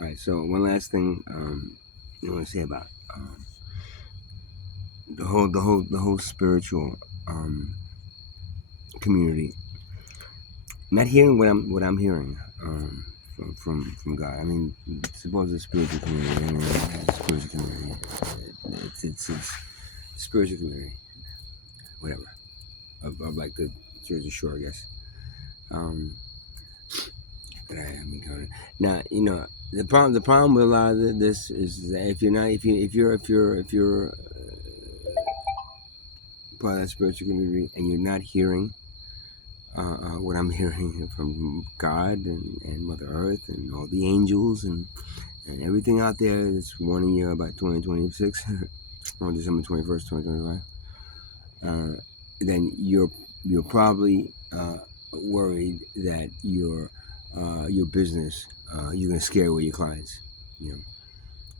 All right. So one last thing I want to say about the whole spiritual um, community. Not hearing what I'm hearing from God. I mean, suppose the spiritual community. I mean, spiritual community. It's spiritual community, whatever. Of like the Jersey Shore, I guess. Um, that I have encountered. Now, the problem with a lot of this is that if you're not if you're part of that spiritual community and you're not hearing what I'm hearing from God and Mother Earth and all the angels and everything out there that's warning you about 2026 on December 21st, 2025, then you're probably worried that your business you're gonna scare away your clients. You know,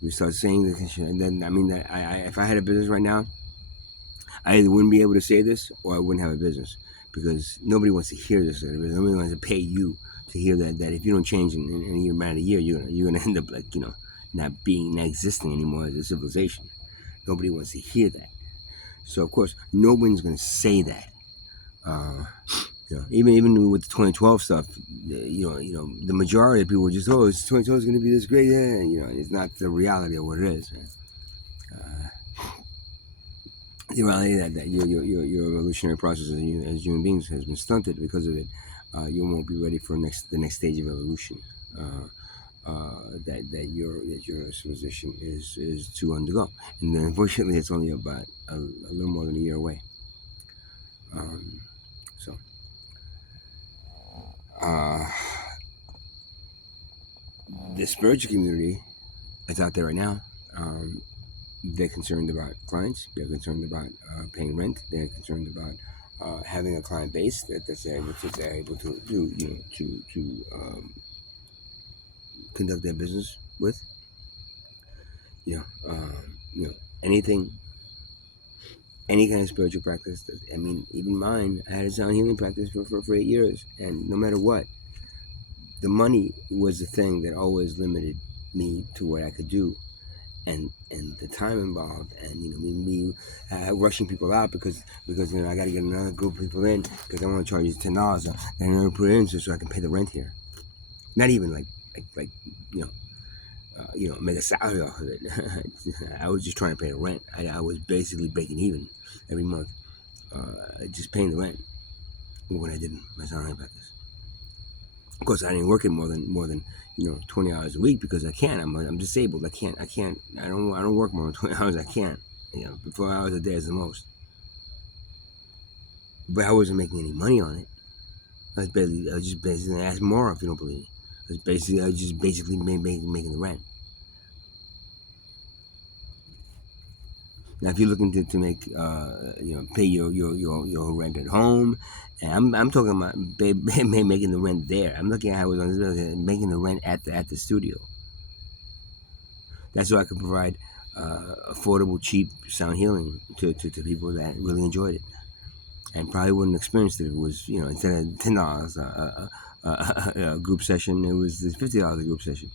you start saying this, and then I mean that if I had a business right now, I either wouldn't be able to say this or I wouldn't have a business because nobody wants to hear this. Nobody wants to pay you to hear that if you don't change in a amount of year, you're gonna end up like not existing anymore as a civilization. Nobody wants to hear that. So of course, no one's gonna say that. Uh, even with the 2012 stuff, the majority of people were just, oh, it's 2012 is going to be this great, yeah. It's not the reality of what it is. Man. The reality that your evolutionary process as human beings has been stunted because of it. You won't be ready for the next stage of evolution. That your civilization is to undergo, and then unfortunately, it's only about a little more than a year away. So. Uh, the spiritual community is out there right now. They're concerned about clients. They're concerned about paying rent. They're concerned about having a client base that they're able to do, to conduct their business with. You know, um, you know, anything, any kind of spiritual practice. I mean, even mine. I had a sound healing practice for 8 years, and no matter what, the money was the thing that always limited me to what I could do, and the time involved, and me rushing people out because I got to get another group of people in because I want to charge you $10 and I'm gonna put it in so I can pay the rent here. Not even like you know make a salary off of it. I was just trying to pay the rent. I was basically breaking even every month, just paying the rent when I did my salary practice. Of course, I didn't work it more than 20 hours a week because I can't. I'm disabled. I can't. I don't work more than 20 hours. I can't. 4 hours a day is the most. But I wasn't making any money on it. I was just basically ask more if you don't believe me. I was just basically making the rent. Now, if you're looking to make pay your rent at home, and I'm talking about making the rent there. I'm looking at how it was making the rent at the studio. That's so I could provide affordable, cheap sound healing to people that really enjoyed it, and probably wouldn't have experienced it if it was instead of $10 a group session, it was $50 a group session.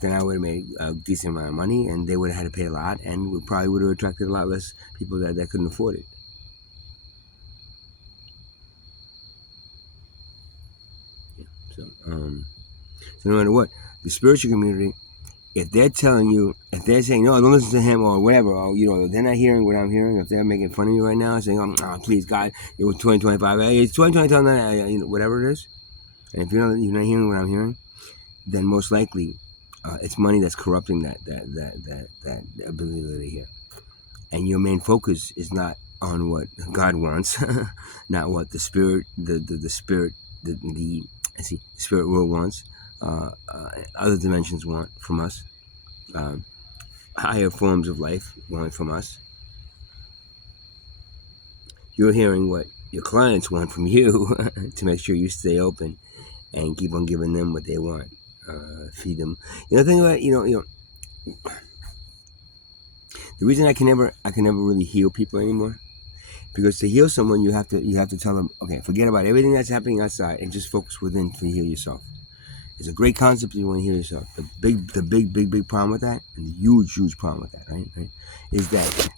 Then I would have made a decent amount of money, and they would have had to pay a lot, and we probably would have attracted a lot less people that couldn't afford it. Yeah. So no matter what, the spiritual community, if they're saying no, don't listen to him or whatever, or they're not hearing what I'm hearing, if they're making fun of you right now, saying, oh, please God, it was 2025, it's 2025, whatever it is, and if you're not hearing what I'm hearing, then most likely it's money that's corrupting that ability to hear, and your main focus is not on what God wants, not what the spirit, the spirit, the spirit world wants, other dimensions want from us, higher forms of life want from us. You're hearing what your clients want from you to make sure you stay open and keep on giving them what they want. Feed them. Think about the reason I can never really heal people anymore, because to heal someone you have to tell them, okay, forget about everything that's happening outside and just focus within to heal yourself. It's a great concept you want to hear yourself. The big problem with that, and the huge problem with that, right, is that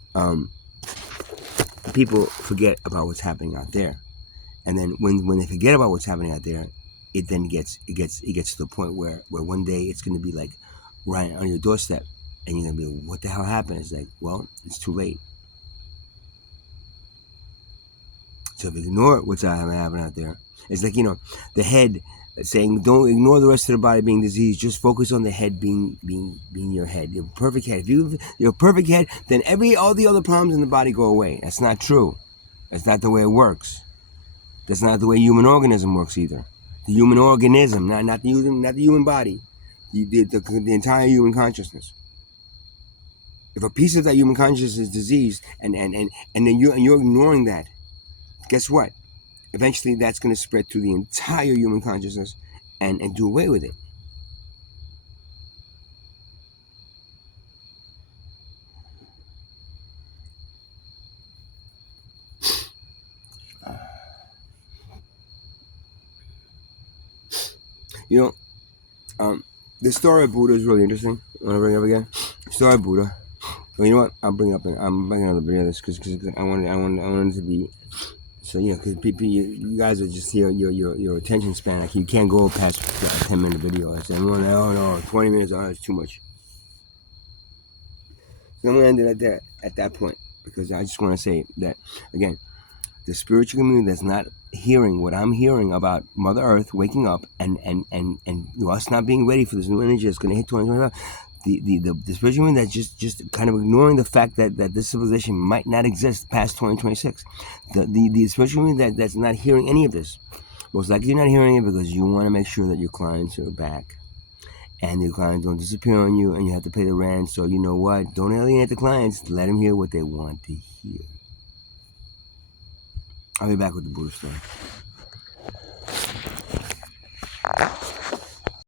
people forget about what's happening out there, and then when they forget about what's happening out there, it then gets to the point where one day it's going to be like right on your doorstep, and you're going to be like, what the hell happened? It's like, well, it's too late. So if you ignore what's happening out there, it's like, the head saying, don't ignore the rest of the body being diseased. Just focus on the head being your head. Your perfect head. If you're a perfect head, then all the other problems in the body go away. That's not true. That's not the way it works. That's not the way human organism works either. The human organism, not the human body, the entire human consciousness. If a piece of that human consciousness is diseased, and then you're ignoring that, guess what? Eventually, that's going to spread through the entire human consciousness and do away with it. The story of Buddha is really interesting. Want to bring it up again? The story of Buddha. Well, you know what? I'm bringing another video of this because I wanted it to be. So because you guys are just here, your attention span, like you can't go past a 10-minute video. I said, oh no, 20 minutes, it's too much. So I'm gonna end it at that point, because I just want to say that again, the spiritual community that's not hearing what I'm hearing about Mother Earth waking up and us not being ready for this new energy that's going to hit 2025. The spiritual community that's just kind of ignoring the fact that this civilization might not exist past 2026. The spiritual community that's not hearing any of this, most likely you're not hearing it because you want to make sure that your clients are back and your clients don't disappear on you and you have to pay the rent. So you know what? Don't alienate the clients. Let them hear what they want to hear. I'll be back with the Buddha story.